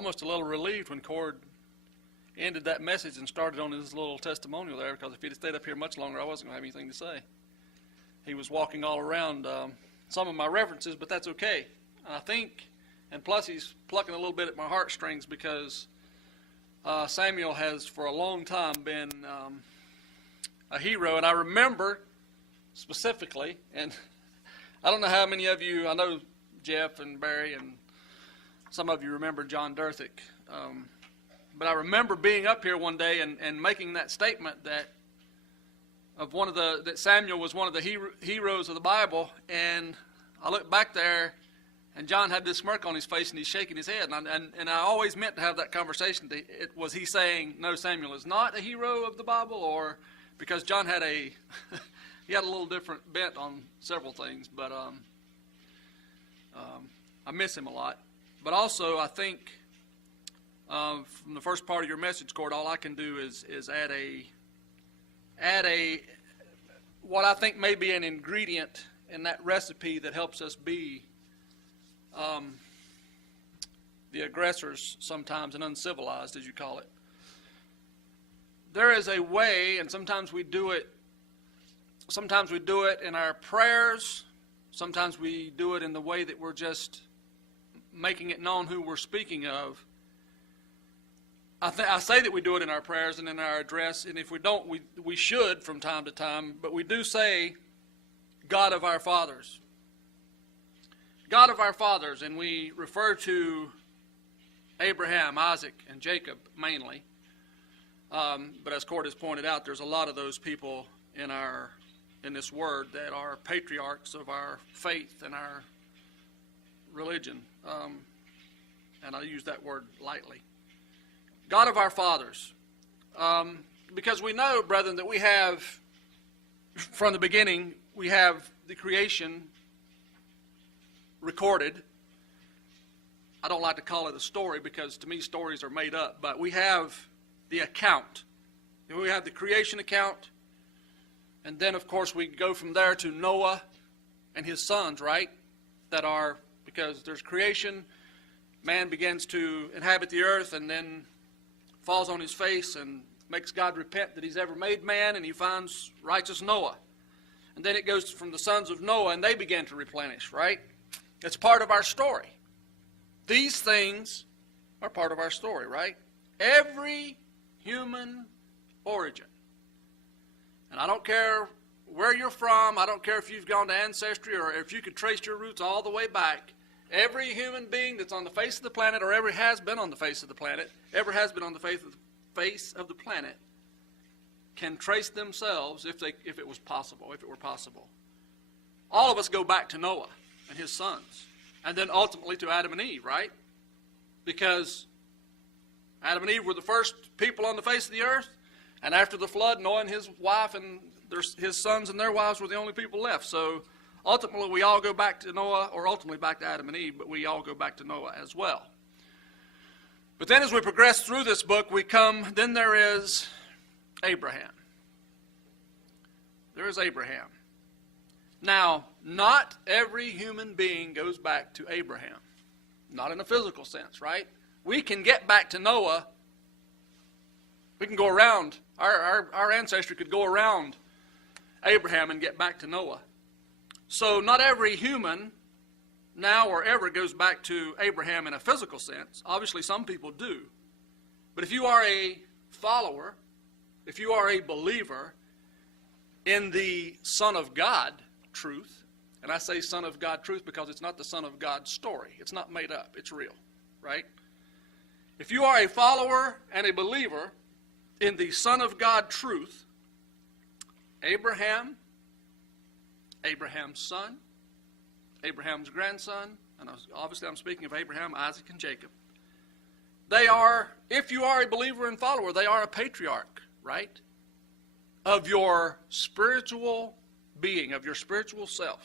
almost a little relieved when Cord ended that message and started on his little testimonial there, because if he'd stayed up here much longer, I wasn't going to have anything to say. He was walking all around some of my references, but that's okay. And I think, and plus he's plucking a little bit at my heartstrings, because Samuel has for a long time been a hero. And I remember specifically, and I don't know how many of you, I know Jeff and Barry and some of you remember John Durthick, but I remember being up here one day and making that statement that that Samuel was one of the heroes of the Bible. And I looked back there, and John had this smirk on his face, and he's shaking his head. And I always meant to have that conversation. Was he saying, no, Samuel is not a hero of the Bible? Or because John had he had a little different bent on several things. But I miss him a lot. But also, I think from the first part of your message, Cord, all I can do is add a what I think may be an ingredient in that recipe that helps us be the aggressors sometimes, and uncivilized, as you call it. There is a way, and sometimes we do it in our prayers. Sometimes we do it in the way that we're just making it known who we're speaking of. I say that we do it in our prayers and in our address, and if we don't, we should from time to time, but we do say, God of our fathers. God of our fathers, and we refer to Abraham, Isaac, and Jacob mainly. But as Cord has pointed out, there's a lot of those people in this word that are patriarchs of our faith and our religion. And I use that word lightly. God of our fathers. Because we know, brethren, that we have, from the beginning, we have the creation recorded. I don't like to call it a story, because to me stories are made up, but we have the account. We have the creation account, and then of course we go from there to Noah and his sons, right? Because there's creation, man begins to inhabit the earth, and then falls on his face and makes God repent that he's ever made man, and he finds righteous Noah. And then it goes from the sons of Noah, and they begin to replenish, right? It's part of our story. These things are part of our story, right? Every human origin. And I don't care where you're from. I don't care if you've gone to Ancestry or if you could trace your roots all the way back. Every human being that's on the face of the planet, or ever has been on the face of the planet, can trace themselves if it were possible. All of us go back to Noah and his sons, and then ultimately to Adam and Eve, right? Because Adam and Eve were the first people on the face of the earth, and after the flood, Noah and his wife and his sons and their wives were the only people left. So ultimately we all go back to Noah, or ultimately back to Adam and Eve, but we all go back to Noah as well. But then as we progress through this book, then there is Abraham. There is Abraham. Now, not every human being goes back to Abraham. Not in a physical sense, right? We can get back to Noah. We can go around. Our ancestry could go around Abraham and get back to Noah. So not every human now or ever goes back to Abraham in a physical sense. Obviously some people do. But if you are a follower, if you are a believer in the Son of God truth, and I say Son of God truth because it's not the Son of God story. It's not made up. It's real, right? If you are a follower and a believer in the Son of God truth, Abraham, Abraham's son, Abraham's grandson, and obviously I'm speaking of Abraham, Isaac, and Jacob. They are, if you are a believer and follower, they are a patriarch, right? Of your spiritual being, of your spiritual self.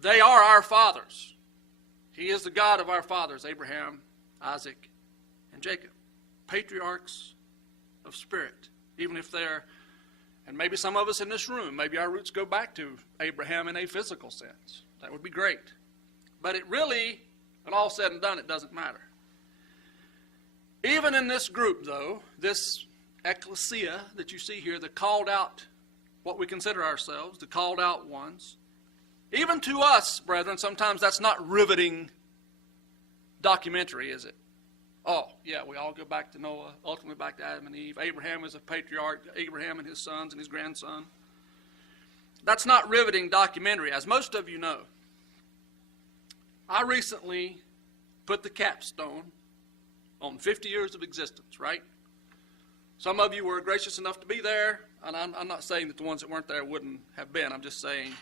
They are our fathers. He is the God of our fathers, Abraham, Isaac, and Jacob. Patriarchs of spirit. Even if they're, and maybe some of us in this room, maybe our roots go back to Abraham in a physical sense. That would be great. But it really, When all said and done, it doesn't matter. Even in this group, though, this ecclesia that you see here, the called out, what we consider ourselves, the called out ones, even to us, brethren, sometimes that's not riveting documentary, is it? Oh, yeah, we all go back to Noah, ultimately back to Adam and Eve. Abraham is a patriarch, Abraham and his sons and his grandson. That's not riveting documentary, as most of you know. I recently put the capstone on 50 years of existence, right? Some of you were gracious enough to be there, and I'm not saying that the ones that weren't there wouldn't have been. I'm just saying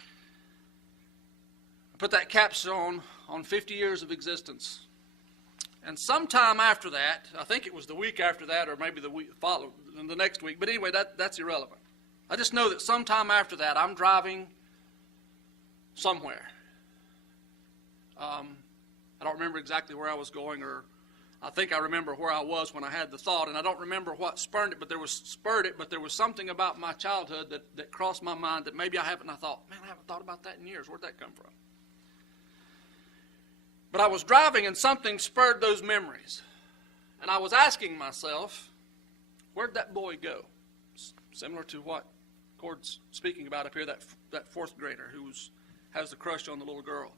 I put that capstone on 50 years of existence. And sometime after that, I think it was the week after that, or maybe the week following, the next week, but anyway, that's irrelevant. I just know that sometime after that, I'm driving somewhere. I don't remember exactly where I was going, or I think I remember where I was when I had the thought, and I don't remember what spurred it, but there was something about my childhood that crossed my mind that maybe I haven't. I thought, man, I haven't thought about that in years. Where'd that come from? But I was driving, and something spurred those memories. And I was asking myself, where'd that boy go? Similar to what Cord's speaking about up here, that fourth grader who has the crush on the little girl.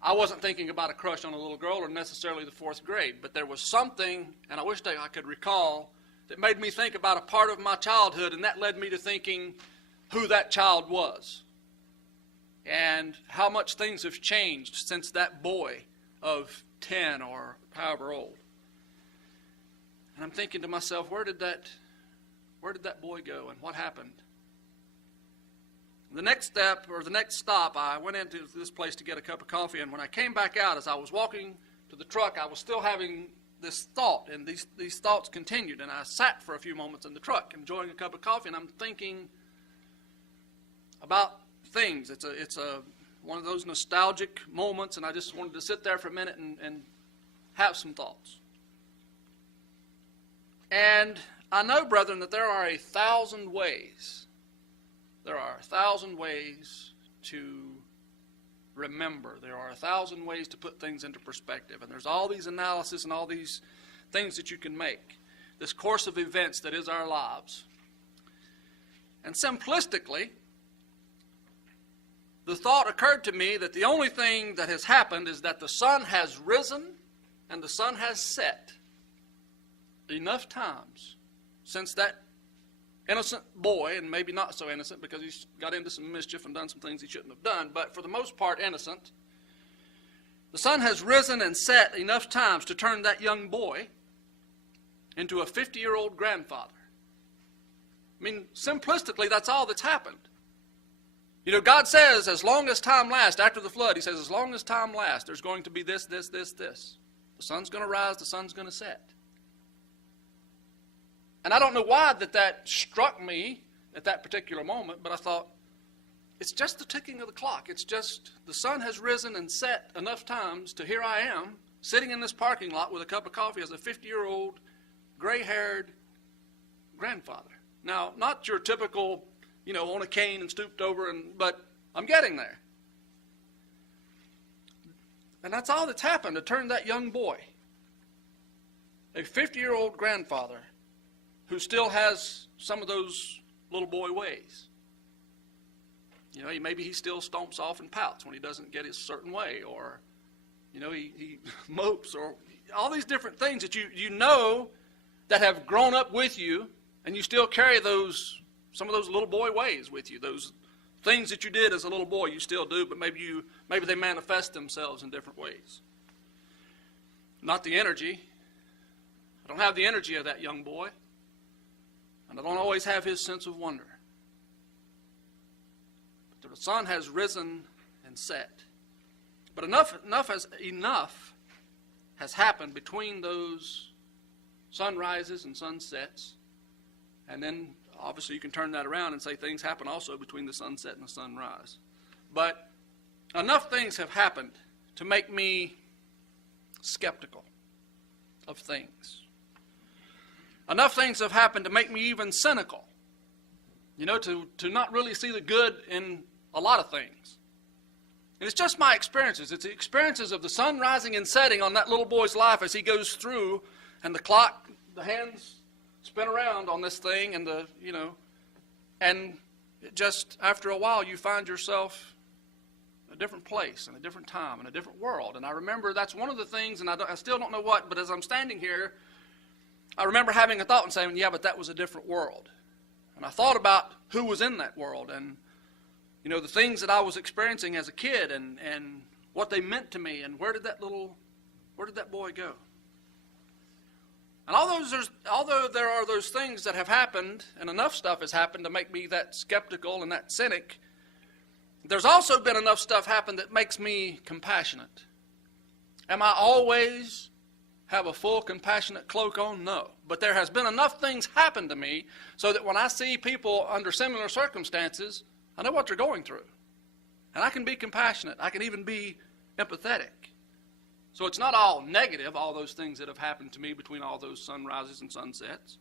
I wasn't thinking about a crush on a little girl or necessarily the fourth grade, but there was something, and I wish I could recall, that made me think about a part of my childhood, and that led me to thinking who that child was and how much things have changed since that boy of 10 or however old. And I'm thinking to myself, where did that boy go and what happened? The next step, or the next stop, I went into this place to get a cup of coffee, and when I came back out, as I was walking to the truck, I was still having this thought, and these thoughts continued, and I sat for a few moments in the truck, enjoying a cup of coffee, and I'm thinking about things. It's one of those nostalgic moments, and I just wanted to sit there for a minute and have some thoughts. And I know, brethren, that there are 1,000 ways. There are 1,000 ways to remember. There are 1,000 ways to put things into perspective. And there's all these analysis and all these things that you can make. This course of events that is our lives. And simplistically, the thought occurred to me that the only thing that has happened is that the sun has risen and the sun has set enough times since that innocent boy, and maybe not so innocent because he's got into some mischief and done some things he shouldn't have done, but for the most part innocent. The sun has risen and set enough times to turn that young boy into a 50-year-old grandfather. I mean, simplistically, that's all that's happened. You know, God says, as long as time lasts, after the flood, he says, as long as time lasts, there's going to be this. The sun's going to rise, the sun's going to set. And I don't know why that struck me at that particular moment, but I thought, it's just the ticking of the clock. It's just the sun has risen and set enough times to here I am, sitting in this parking lot with a cup of coffee as a 50-year-old, gray-haired grandfather. Now, not your typical, on a cane and stooped over, but I'm getting there. And that's all that's happened to turn that young boy, a 50-year-old grandfather, who still has some of those little boy ways. Maybe he still stomps off and pouts when he doesn't get his certain way, or, he mopes, or all these different things that you know that have grown up with you, and you still carry some of those little boy ways with you. Those things that you did as a little boy, you still do, but maybe they manifest themselves in different ways. Not the energy. I don't have the energy of that young boy. And I don't always have his sense of wonder. But the sun has risen and set. But enough has happened between those sunrises and sunsets. And then, obviously, you can turn that around and say things happen also between the sunset and the sunrise. But enough things have happened to make me skeptical of things. Enough things have happened to make me even cynical. To not really see the good in a lot of things. And it's just my experiences. It's the experiences of the sun rising and setting on that little boy's life as he goes through, and the clock, the hands spin around on this thing, and and it just, after a while, you find yourself in a different place, in a different time, in a different world. And I remember that's one of the things, and I still don't know what, but as I'm standing here, I remember having a thought and saying, yeah, but that was a different world. And I thought about who was in that world, and the things that I was experiencing as a kid, and what they meant to me, and where did that boy go? And although there are those things that have happened, and enough stuff has happened to make me that skeptical and that cynic, there's also been enough stuff happen that makes me compassionate. Am I always have a full compassionate cloak on? No. But there has been enough things happen to me so that when I see people under similar circumstances, I know what they're going through. And I can be compassionate. I can even be empathetic. So it's not all negative, all those things that have happened to me between all those sunrises and sunsets.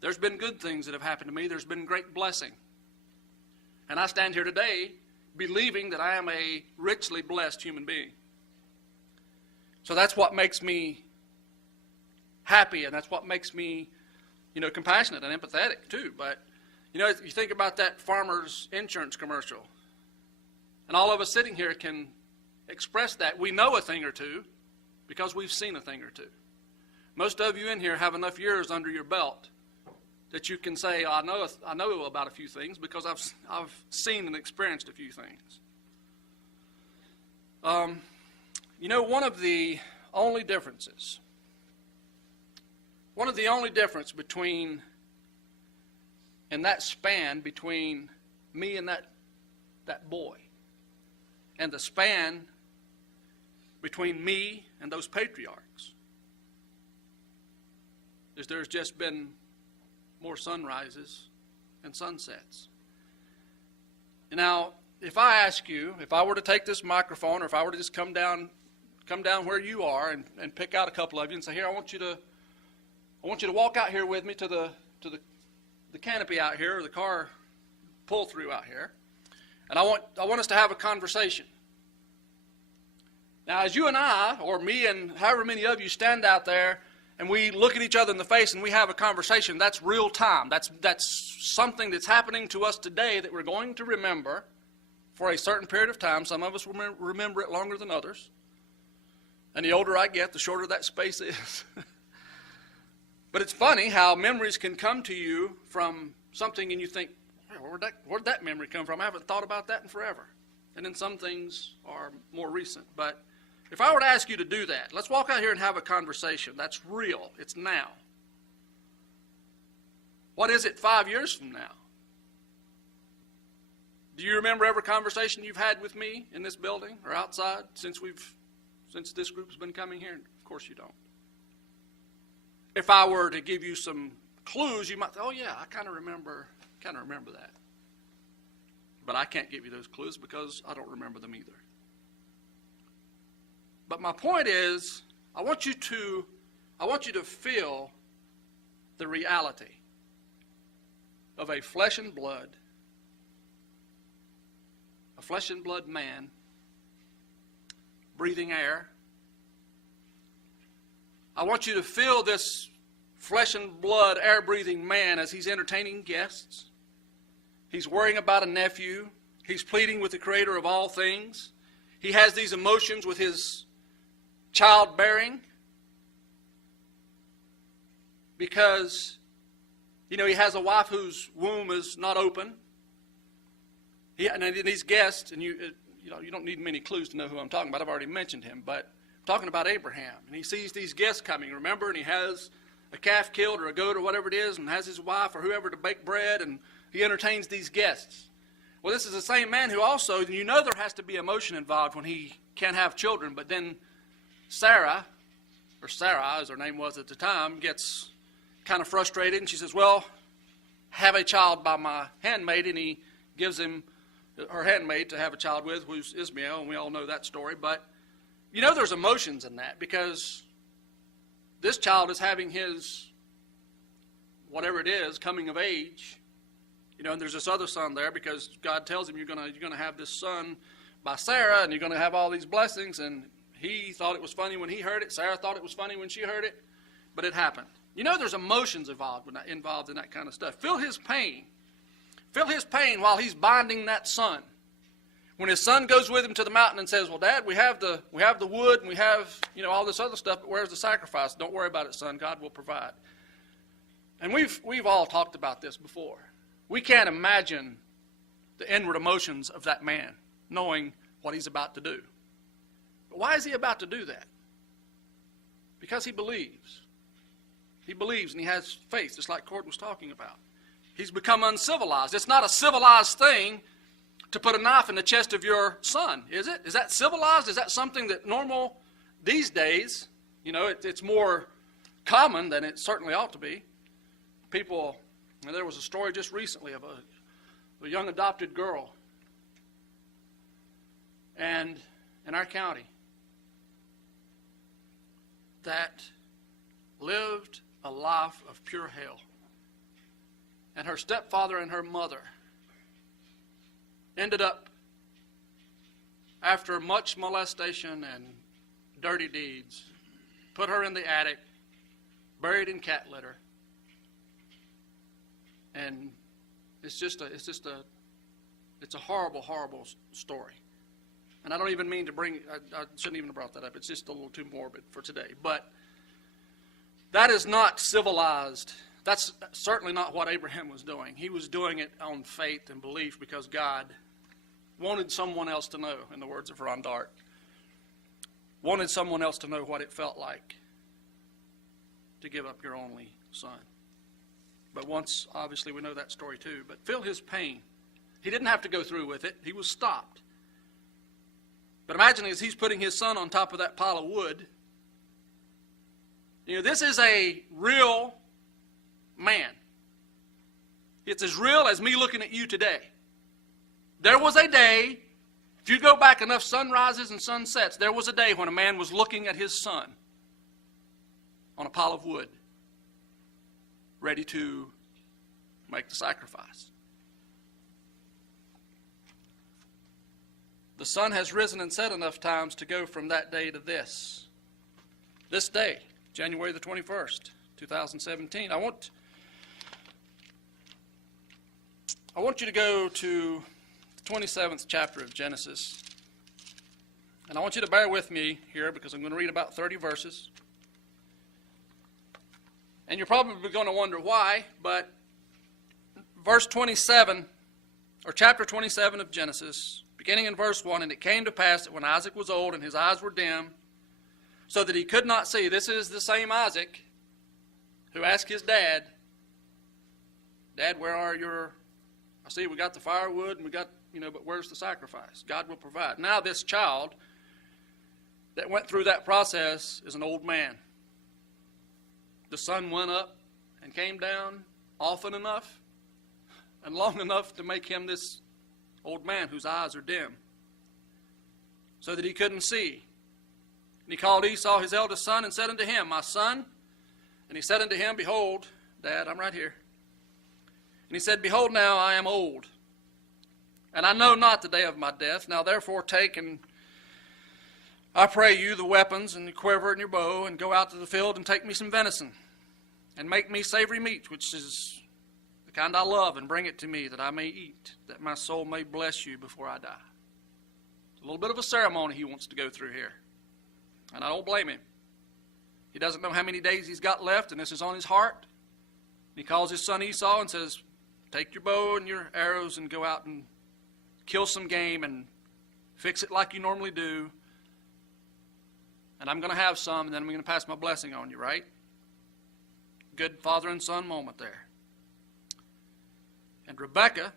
There's been good things that have happened to me. There's been great blessing. And I stand here today believing that I am a richly blessed human being. So that's what makes me happy, and that's what makes me, compassionate and empathetic too. But you think about that farmer's insurance commercial, and all of us sitting here can express that. We know a thing or two because we've seen a thing or two. Most of you in here have enough years under your belt that you can say, I know about a few things because I've seen and experienced a few things. One of the only differences between, in that span between me and that boy, and the span between me and those patriarchs, is there's just been more sunrises and sunsets. Now, if I ask you, if I were to take this microphone, or if I were to just come down where you are and pick out a couple of you and say, here, I want you to walk out here with me to the canopy out here, or the car pull-through out here, and I want us to have a conversation. Now, as you and I, or me and however many of you stand out there, and we look at each other in the face and we have a conversation, that's real time. That's something that's happening to us today that we're going to remember for a certain period of time. Some of us will remember it longer than others. And the older I get, the shorter that space is. But it's funny how memories can come to you from something and you think, where'd that memory come from? I haven't thought about that in forever. And then some things are more recent. But if I were to ask you to do that, let's walk out here and have a conversation. That's real. It's now. What is it 5 years from now? Do you remember every conversation you've had with me in this building or outside since this group's been coming here? Of course you don't. If I were to give you some clues, you might say, oh yeah, I kind of remember that. But I can't give you those clues because I don't remember them either. But my point is, I want you to feel the reality of a flesh and blood man breathing air. I want you to feel this flesh and blood air-breathing man as he's entertaining guests. He's worrying about a nephew. He's pleading with the Creator of all things. He has these emotions with his childbearing because, he has a wife whose womb is not open. And these guests, and you don't need many clues to know who I'm talking about. I've already mentioned him, but I'm talking about Abraham. And he sees these guests coming, remember? And he has a calf killed or a goat or whatever it is, and has his wife or whoever to bake bread, and he entertains these guests. Well, this is the same man who also, there has to be emotion involved when he can't have children, but then Sarah, as her name was at the time, gets kind of frustrated, and she says, well, have a child by my handmaid, and he gives him her handmaid to have a child with, who's Ishmael, and we all know that story. But there's emotions in that, because this child is having his, whatever it is, coming of age, and there's this other son there, because God tells him you're going to have this son by Sarah, and you're going to have all these blessings. And he thought it was funny when he heard it. Sarah thought it was funny when she heard it. But it happened. You know, there's emotions involved in that kind of stuff. Feel his pain. Feel his pain while he's binding that son. When his son goes with him to the mountain and says, well, Dad, we have the wood and we have, all this other stuff, but where's the sacrifice? Don't worry about it, son. God will provide. And we've all talked about this before. We can't imagine the inward emotions of that man knowing what he's about to do. But why is he about to do that? Because he believes. He believes and he has faith, just like Cord was talking about. He's become uncivilized. It's not a civilized thing to put a knife in the chest of your son, is it? Is that civilized? Is that something that normal these days? It's more common than it certainly ought to be. People, there was a story just recently of a young adopted girl and in our county that lived a life of pure hell. And her stepfather and her mother ended up, after much molestation and dirty deeds, put her in the attic, buried in cat litter. And it's a horrible, horrible story. And I don't even mean to I shouldn't even have brought that up. It's just a little too morbid for today. But that is not civilized. That's certainly not what Abraham was doing. He was doing it on faith and belief because God wanted someone else to know, in the words of Ron Dart, wanted someone else to know what it felt like to give up your only son. But once, obviously, we know that story too. But feel his pain. He didn't have to go through with it. He was stopped. But imagine as he's putting his son on top of that pile of wood. This is a real man. It's as real as me looking at you today. There was a day, if you go back enough sunrises and sunsets, there was a day when a man was looking at his son on a pile of wood, ready to make the sacrifice. The sun has risen and set enough times to go from that day to this day, January the 21st, 2017. I want you to go to the 27th chapter of Genesis. And I want you to bear with me here because I'm going to read about 30 verses. And you're probably going to wonder why, but verse 27, or chapter 27 of Genesis, beginning in verse 1, and it came to pass that when Isaac was old and his eyes were dim, so that he could not see. This is the same Isaac who asked his dad, Dad, where are I see we got the firewood and we got, but where's the sacrifice? God will provide. Now this child that went through that process is an old man. The sun went up and came down often enough and long enough to make him this old man whose eyes are dim, so that he couldn't see. And he called Esau his eldest son and said unto him, My son. And he said unto him, Behold, Dad, I'm right here. And he said, Behold, now I am old, and I know not the day of my death. Now therefore take, and I pray you, the weapons and the quiver and your bow, and go out to the field and take me some venison, and make me savory meat, which is the kind I love, and bring it to me that I may eat, that my soul may bless you before I die. It's a little bit of a ceremony he wants to go through here. And I don't blame him. He doesn't know how many days he's got left, and this is on his heart. He calls his son Esau and says, Take your bow and your arrows and go out and kill some game and fix it like you normally do. And I'm going to have some, and then I'm going to pass my blessing on you, right? Good father and son moment there. And Rebekah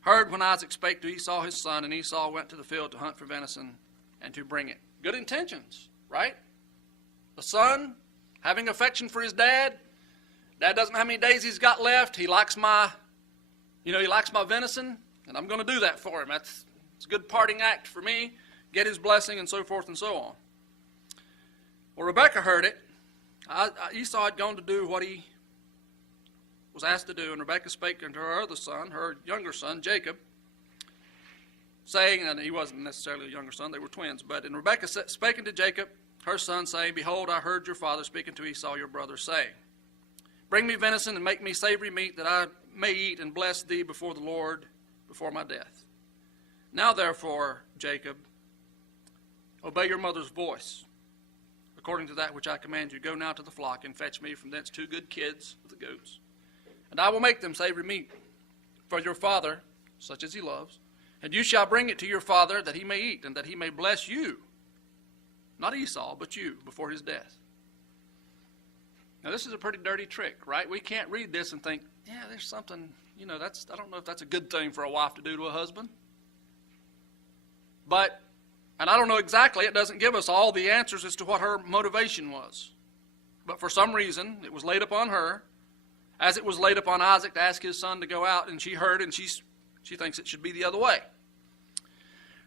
heard when Isaac spake to Esau his son, and Esau went to the field to hunt for venison and to bring it. Good intentions, right? The son having affection for his dad. Dad doesn't know how many days he's got left. He likes my venison, and I'm going to do that for him. It's a good parting act for me. Get his blessing and so forth and so on. Well, Rebekah heard it. Esau had gone to do what he was asked to do, and Rebekah spake unto her other son, her younger son, Jacob, saying, and he wasn't necessarily a younger son, they were twins, but and Rebekah spake unto Jacob, her son, saying, Behold, I heard your father speaking to Esau your brother, saying, Bring me venison and make me savory meat, that I may eat and bless thee before the Lord before my death. Now therefore, Jacob, obey your mother's voice, according to that which I command you. Go now to the flock, and fetch me from thence 2 good kids of the goats, and I will make them savory meat for your father, such as he loves. And you shall bring it to your father, that he may eat, and that he may bless you, not Esau, but you, before his death. Now this is a pretty dirty trick, right? We can't read this and think, yeah, there's something, I don't know if that's a good thing for a wife to do to a husband. But, and I don't know exactly, it doesn't give us all the answers as to what her motivation was. But for some reason, it was laid upon her, as it was laid upon Isaac to ask his son to go out, and she heard, and she thinks it should be the other way.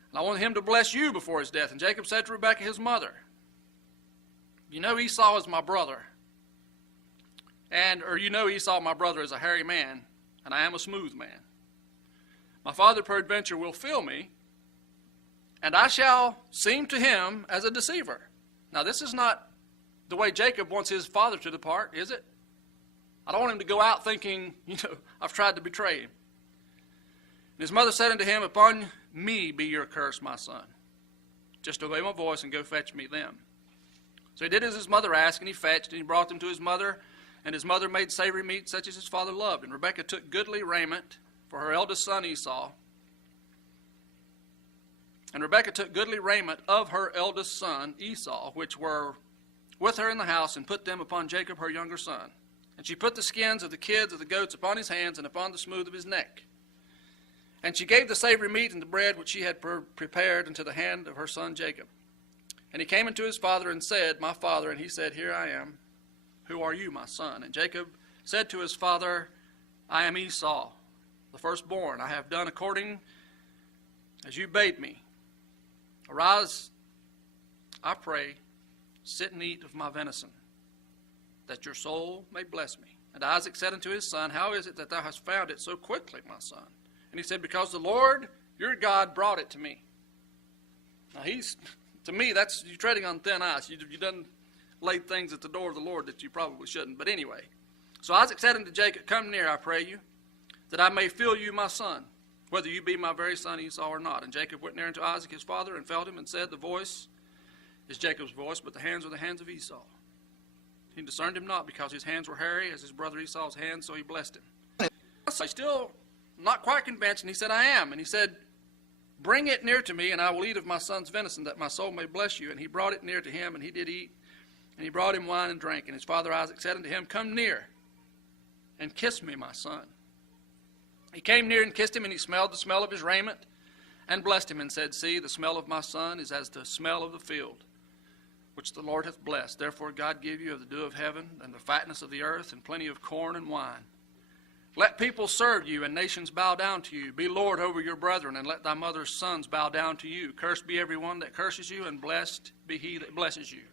And I want him to bless you before his death. And Jacob said to Rebekah, his mother, Esau is my brother. Esau, my brother, is a hairy man, and I am a smooth man. My father peradventure will fill me, and I shall seem to him as a deceiver. Now this is not the way Jacob wants his father to depart, is it? I don't want him to go out thinking, I've tried to betray him. And his mother said unto him, Upon me be your curse, my son. Just obey my voice and go fetch me them. So he did as his mother asked, and he fetched, and he brought them to his mother. And his mother made savory meat such as his father loved. And Rebekah took goodly raiment for her eldest son Esau. And Rebekah took goodly raiment of her eldest son Esau, which were with her in the house, and put them upon Jacob her younger son. And she put the skins of the kids of the goats upon his hands and upon the smooth of his neck. And she gave the savory meat and the bread which she had prepared into the hand of her son Jacob. And he came unto his father and said, My father. And he said, Here I am. Who are you, my son? And Jacob said to his father, I am Esau, the firstborn. I have done according as you bade me. Arise, I pray, sit and eat of my venison, that your soul may bless me. And Isaac said unto his son, How is it that thou hast found it so quickly, my son? And he said, Because the Lord your God brought it to me. Now to me, that's you treading on thin ice. You done laid things at the door of the Lord that you probably shouldn't. But anyway, so Isaac said unto Jacob, Come near, I pray you, that I may fill you, my son, whether you be my very son Esau or not. And Jacob went near unto Isaac his father, and felt him, and said, The voice is Jacob's voice, but the hands are the hands of Esau. He discerned him not, because his hands were hairy as his brother Esau's hands, so he blessed him. Still not quite convinced, and he said, I am. And he said, Bring it near to me, and I will eat of my son's venison, that my soul may bless you. And he brought it near to him, and he did eat. And he brought him wine and drank. And his father Isaac said unto him, Come near, and kiss me, my son. He came near and kissed him, and he smelled the smell of his raiment, and blessed him, and said, See, the smell of my son is as the smell of the field, which the Lord hath blessed. Therefore God give you of the dew of heaven, and the fatness of the earth, and plenty of corn and wine. Let people serve you, and nations bow down to you. Be Lord over your brethren, and let thy mother's sons bow down to you. Cursed be every one that curses you, and blessed be he that blesses you.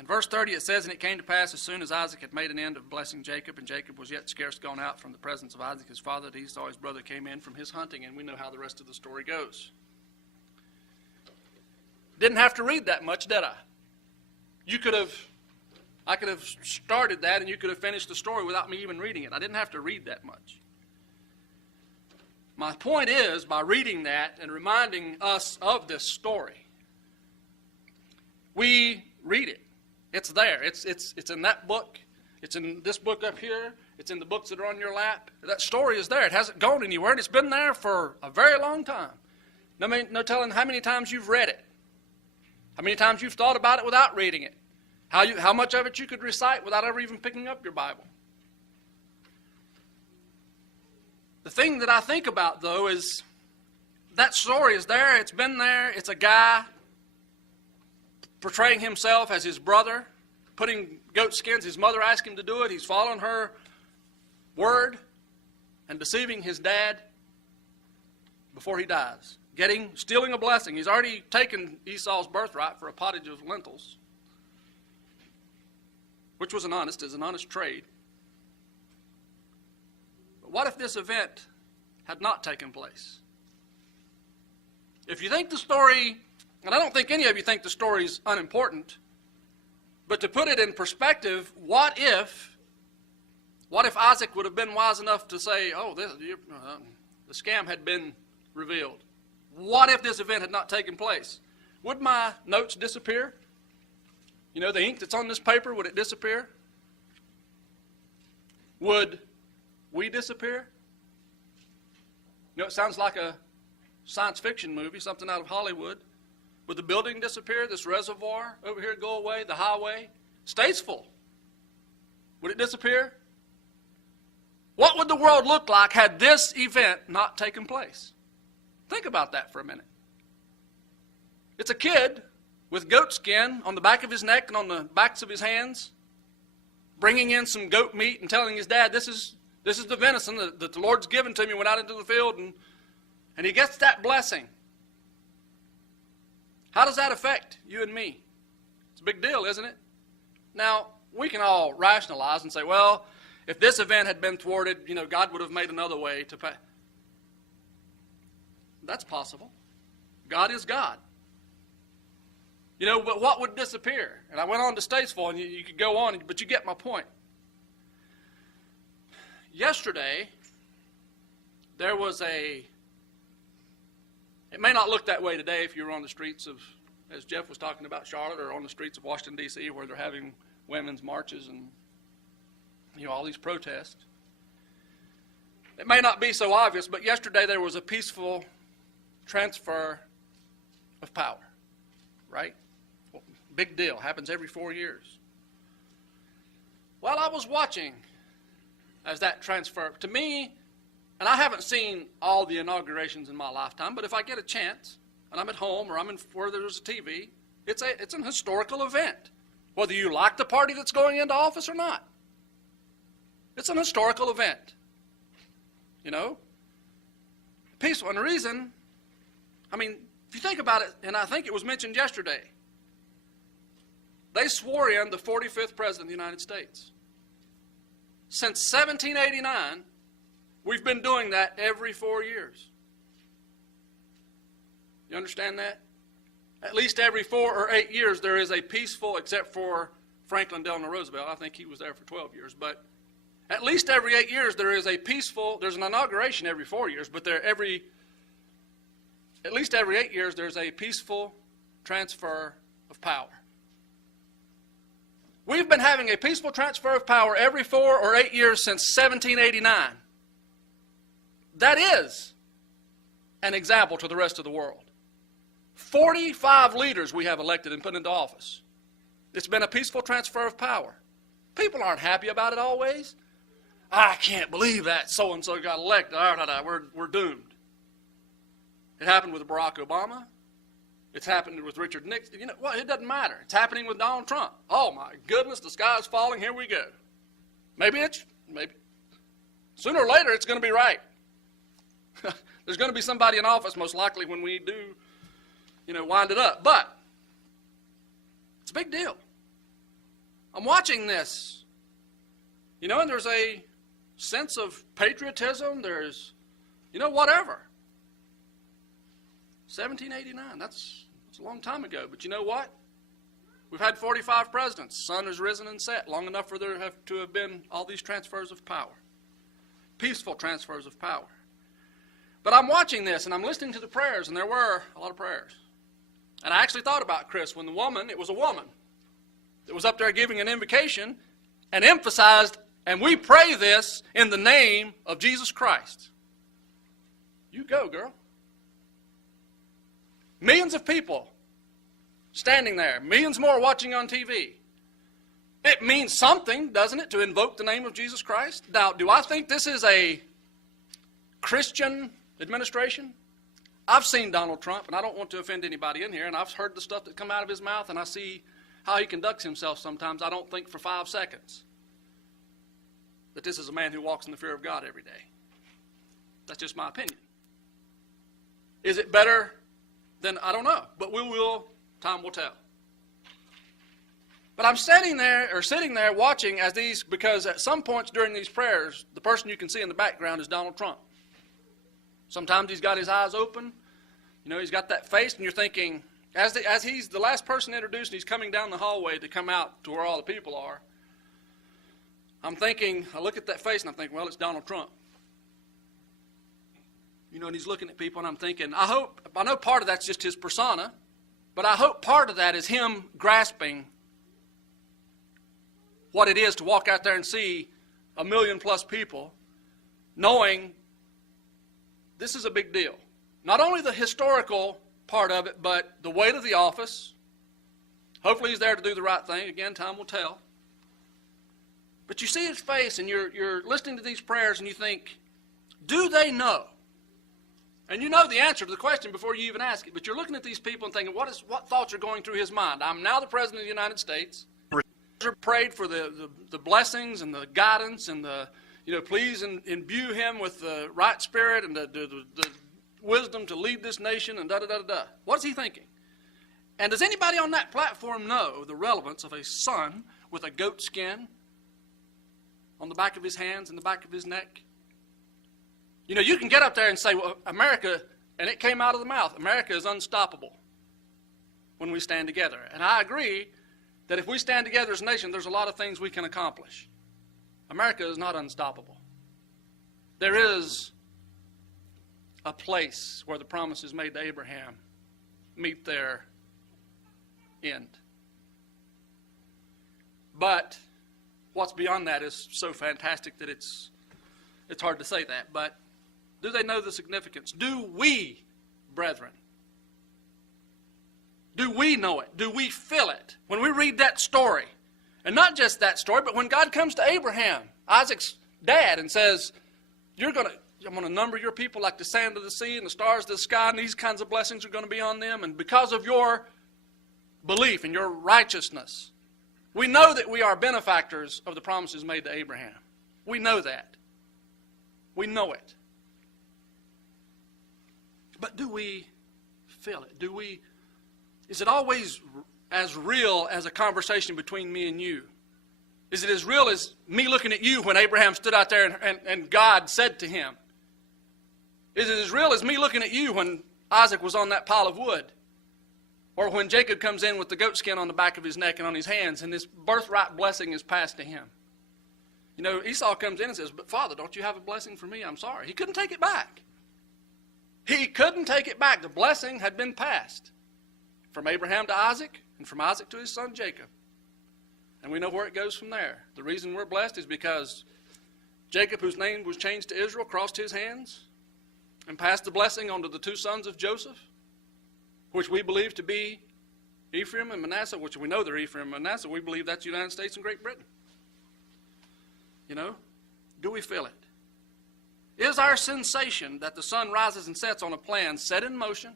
In verse 30 it says, And it came to pass, as soon as Isaac had made an end of blessing Jacob, and Jacob was yet scarce gone out from the presence of Isaac his father, that Esau his brother came in from his hunting. And we know how the rest of the story goes. Didn't have to read that much, did I? I could have started that, and you could have finished the story without me even reading it. I didn't have to read that much. My point is, by reading that and reminding us of this story, we read it. It's there. It's in that book. It's in this book up here. It's in the books that are on your lap. That story is there. It hasn't gone anywhere, and it's been there for a very long time. No telling how many times you've read it. How many times you've thought about it without reading it. How much of it you could recite without ever even picking up your Bible. The thing that I think about, though, is that story is there. It's been there. It's a guy portraying himself as his brother, putting goat skins. His mother asked him to do it. He's following her word and deceiving his dad before he dies. Stealing a blessing. He's already taken Esau's birthright for a pottage of lentils, which was an honest trade. But what if this event had not taken place? If you think the story, and I don't think any of you think the story is unimportant, but to put it in perspective, what if Isaac would have been wise enough to say, oh, the scam had been revealed? What if this event had not taken place? Would my notes disappear? You know, the ink that's on this paper, would it disappear? Would we disappear? You know, it sounds like a science fiction movie, something out of Hollywood. Would the building disappear? This reservoir over here go away? The highway? Stays full. Would it disappear? What would the world look like had this event not taken place? Think about that for a minute. It's a kid with goat skin on the back of his neck and on the backs of his hands, bringing in some goat meat and telling his dad, this is the venison that the Lord's given to me. Went out into the field, and he gets that blessing. How does that affect you and me? It's a big deal, isn't it? Now, we can all rationalize and say, well, if this event had been thwarted, you know, God would have made another way to pay. That's possible. God is God. You know, but what would disappear? And I went on to Statesville, and you could go on, but you get my point. Yesterday, there was it may not look that way today if you were on the streets of, as Jeff was talking about, Charlotte, or on the streets of Washington, D.C., where they're having women's marches and, you know, all these protests. It may not be so obvious, but yesterday there was a peaceful transfer of power, right? Well, big deal. Happens every 4 years. Well, I was watching as that transfer, to me, and I haven't seen all the inaugurations in my lifetime, but if I get a chance, and I'm at home or I'm in where there's a TV, it's an historical event, whether you like the party that's going into office or not. It's an historical event. You know? Peaceful. And the reason, I mean, if you think about it, and I think it was mentioned yesterday, they swore in the 45th President of the United States. Since 1789, we've been doing that every 4 years. You understand that? At least every 4 or 8 years there is a peaceful, except for Franklin Delano Roosevelt. I think he was there for 12 years. But at least every 8 years there is a peaceful, there's an inauguration every 4 years, but at least every 8 years there's a peaceful transfer of power. We've been having a peaceful transfer of power every 4 or 8 years since 1789. That is an example to the rest of the world. 45 leaders we have elected and put into office. It's been a peaceful transfer of power. People aren't happy about it always. I can't believe that so-and-so got elected. We're doomed. It happened with Barack Obama. It's happened with Richard Nixon. You know, well, it doesn't matter. It's happening with Donald Trump. Oh, my goodness, the sky's falling. Here we go. Maybe sooner or later it's going to be right. There's going to be somebody in office, most likely, when we do, wind it up. But it's a big deal. I'm watching this, and there's a sense of patriotism. There's, whatever. 1789, that's a long time ago. But you know what? We've had 45 presidents. The sun has risen and set long enough for there to have been all these transfers of power. Peaceful transfers of power. But I'm watching this, and I'm listening to the prayers, and there were a lot of prayers. And I actually thought about Chris when it was a woman that was up there giving an invocation and emphasized, and we pray this in the name of Jesus Christ. You go, girl. Millions of people standing there, millions more watching on TV. It means something, doesn't it, to invoke the name of Jesus Christ? Now, do I think this is a Christian administration? I've seen Donald Trump, and I don't want to offend anybody in here, and I've heard the stuff that come out of his mouth, and I see how he conducts himself sometimes. I don't think for 5 seconds that this is a man who walks in the fear of God every day. That's just my opinion. Is it better than, I don't know, but time will tell. But I'm sitting there watching as these, because at some points during these prayers, the person you can see in the background is Donald Trump. Sometimes he's got his eyes open. You know, he's got that face, and you're thinking, as he's the last person introduced, and he's coming down the hallway to come out to where all the people are, I'm thinking, I look at that face, and I'm thinking, well, it's Donald Trump. You know, and he's looking at people, and I'm thinking, I know part of that's just his persona, but I hope part of that is him grasping what it is to walk out there and see 1 million plus people, knowing this is a big deal. Not only the historical part of it, but the weight of the office. Hopefully he's there to do the right thing. Again, time will tell. But you see his face, and you're listening to these prayers, and you think, do they know? And you know the answer to the question before you even ask it, but you're looking at these people and thinking, what thoughts are going through his mind? I'm now the President of the United States. Prayed for the blessings and the guidance and please imbue him with the right spirit and the wisdom to lead this nation and da-da-da-da-da. What is he thinking? And does anybody on that platform know the relevance of a son with a goat skin on the back of his hands and the back of his neck? You know, you can get up there and say, well, America, and it came out of the mouth, America is unstoppable when we stand together. And I agree that if we stand together as a nation, there's a lot of things we can accomplish. America is not unstoppable. There is a place where the promises made to Abraham meet their end. But what's beyond that is so fantastic that it's hard to say that. But do they know the significance? Do we, brethren? Do we know it? Do we feel it? When we read that story, and not just that story, but when God comes to Abraham, Isaac's dad, and says, I'm going to number your people like the sand of the sea and the stars of the sky, and these kinds of blessings are going to be on them, and because of your belief and your righteousness, we know that we are benefactors of the promises made to Abraham. We know that. We know it. But do we feel it? Is it always as real as a conversation between me and you? Is it as real as me looking at you when Abraham stood out there and God said to him? Is it as real as me looking at you when Isaac was on that pile of wood? Or when Jacob comes in with the goat skin on the back of his neck and on his hands, and this birthright blessing is passed to him? You know, Esau comes in and says, but Father, don't you have a blessing for me? I'm sorry. He couldn't take it back. He couldn't take it back. The blessing had been passed from Abraham to Isaac, and from Isaac to his son Jacob. And we know where it goes from there. The reason we're blessed is because Jacob, whose name was changed to Israel, crossed his hands and passed the blessing on to the two sons of Joseph, which we believe to be Ephraim and Manasseh, which we know they're Ephraim and Manasseh. We believe that's the United States and Great Britain. You know, do we feel it? Is our sensation that the sun rises and sets on a plan set in motion,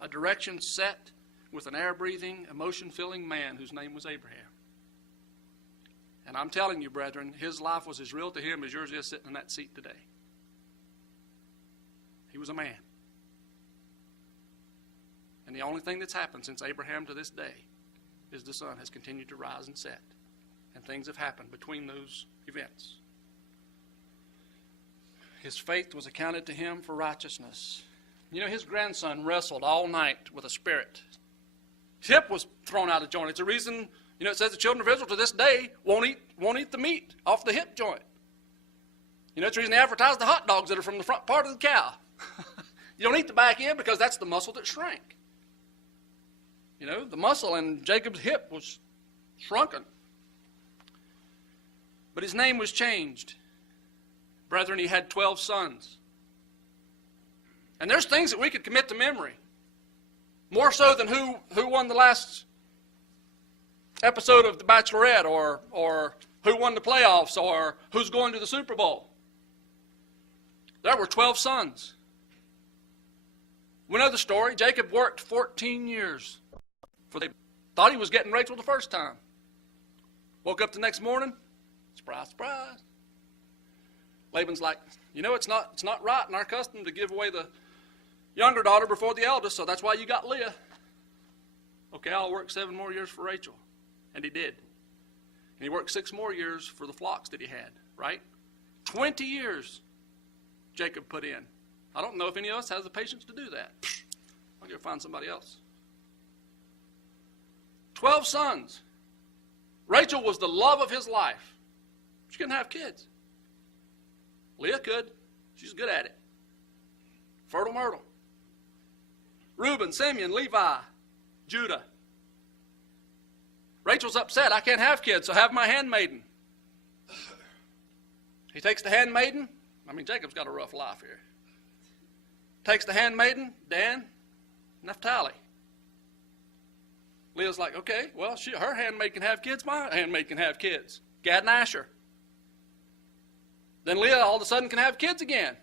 a direction set with an air-breathing, emotion-filling man whose name was Abraham? And I'm telling you, brethren, his life was as real to him as yours is sitting in that seat today. He was a man. And the only thing that's happened since Abraham to this day is the sun has continued to rise and set. And things have happened between those events. His faith was accounted to him for righteousness. You know, his grandson wrestled all night with a spirit. His hip was thrown out of joint. It's a reason, you know, it says the children of Israel to this day won't eat the meat off the hip joint. You know, it's the reason they advertise the hot dogs that are from the front part of the cow. You don't eat the back end because that's the muscle that shrank. You know, the muscle in Jacob's hip was shrunken. But his name was changed. Brethren, he had 12 sons. And there's things that we could commit to memory. More so than who won the last episode of The Bachelorette, or who won the playoffs, or who's going to the Super Bowl. There were 12 sons. We know the story. Jacob worked 14 years. Thought he was getting Rachel the first time. Woke up the next morning. Surprise, surprise. Laban's like, you know, it's not right in our custom to give away the younger daughter before the eldest, so that's why you got Leah. Okay, I'll work 7 more years for Rachel. And he did. And he worked 6 more years for the flocks that he had, right? 20 years Jacob put in. I don't know if any of us has the patience to do that. I'll go find somebody else. 12 sons. Rachel was the love of his life. She couldn't have kids. Leah could. She's good at it. Fertile Myrtle. Reuben, Simeon, Levi, Judah. Rachel's upset. I can't have kids, so have my handmaiden. He takes the handmaiden. I mean, Jacob's got a rough life here. Takes the handmaiden, Dan, Naphtali. Leah's like, okay, well, her handmaid can have kids, my handmaid can have kids. Gad and Asher. Then Leah all of a sudden can have kids again.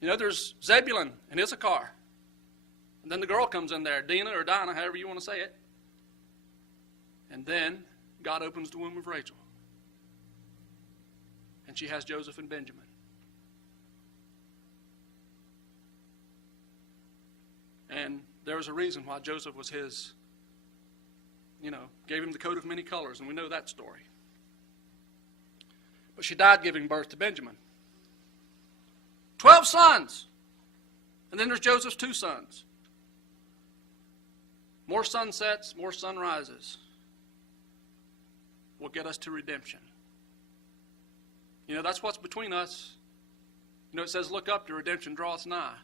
You know, there's Zebulun and Issachar. And then the girl comes in there, Dinah or Dinah, however you want to say it. And then God opens the womb of Rachel. And she has Joseph and Benjamin. And there was a reason why Joseph was his, gave him the coat of many colors, and we know that story. But she died giving birth to Benjamin. 12 sons. And then there's Joseph's 2 sons. More sunsets, more sunrises will get us to redemption. That's what's between us. It says, look up, your redemption draweth nigh.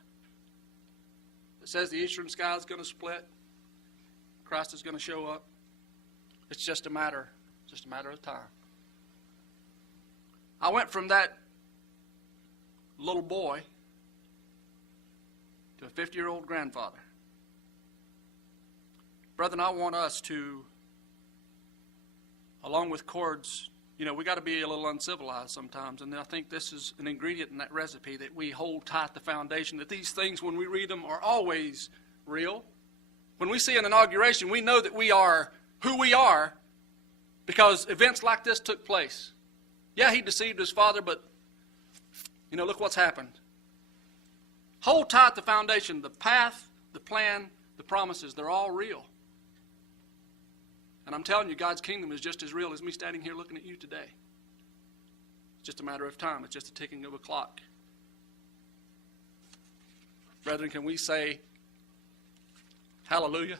It says the eastern sky is going to split. Christ is going to show up. It's just a matter of time. I went from that little boy to a 50-year-old grandfather. Brethren, I want us to, along with cords, we got to be a little uncivilized sometimes, and I think this is an ingredient in that recipe, that we hold tight the foundation, that these things, when we read them, are always real. When we see an inauguration, we know that we are who we are because events like this took place. Yeah, he deceived his father, but, look what's happened. Hold tight the foundation, the path, the plan, the promises, they're all real. And I'm telling you, God's kingdom is just as real as me standing here looking at you today. It's just a matter of time. It's just a ticking of a clock. Brethren, can we say hallelujah?